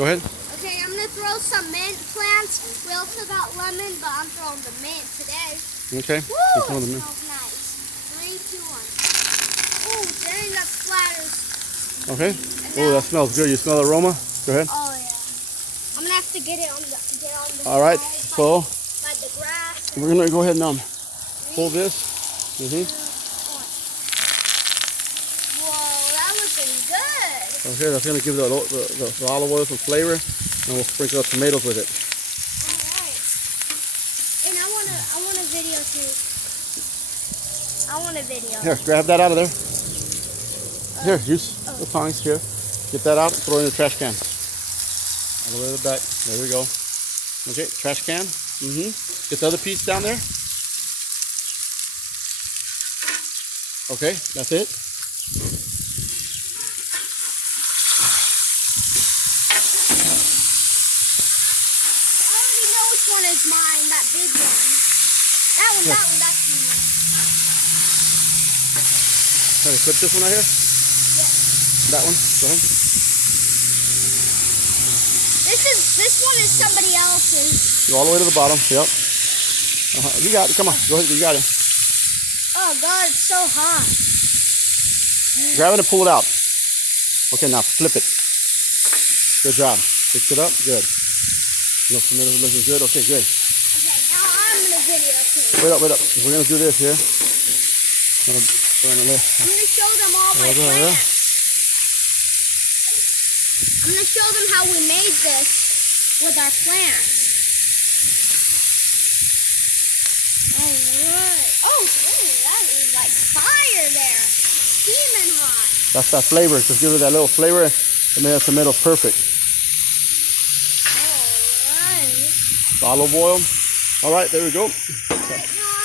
Go ahead. Okay, I'm gonna throw some mint plants. We also got lemon, but I'm throwing the mint today. Okay. Woo! Just It throw them in. smells nice. 3, 2, 1. Ooh, dang, that splatters. Okay. Oh, that smells good. You smell the aroma? Go ahead. Oh yeah. I'm gonna have to get on the All right. side So by the grass. we're gonna go ahead and pull this. Whoa, that looking good. Okay, that's gonna give the olive oil some flavor, and we'll sprinkle up tomatoes with it. Alright. And I want a video too. I want a video. Here, grab that out of there. Here, use the tongs here. Get that out, throw it in the trash can. All the way to the back. There we go. Okay, trash can. Get the other piece down there. Okay, that's it. I already know which one is mine, that big one. That's mine. Okay, clip this one right here. Yeah. That one. Go ahead. This one is somebody else's. Go all the way to the bottom. Yep. You got it. Come on. Go ahead. You got it. Oh God, it's so hot. Grab it and pull it out. Okay, now flip it. Good job. Mix it up. Good. Look, tomatoes looking good. Okay, good. Okay, now I'm gonna video too. Wait up, wait up. We're gonna do this here. I'm gonna show them all my plants. I'm gonna show them how we made this with our plants. Alright. Oh, dang, that is like fire there. Steaming hot. That's that flavor. Just give it that little flavor and then the tomato's perfect. Alright. Olive oil. All right, there we go. Now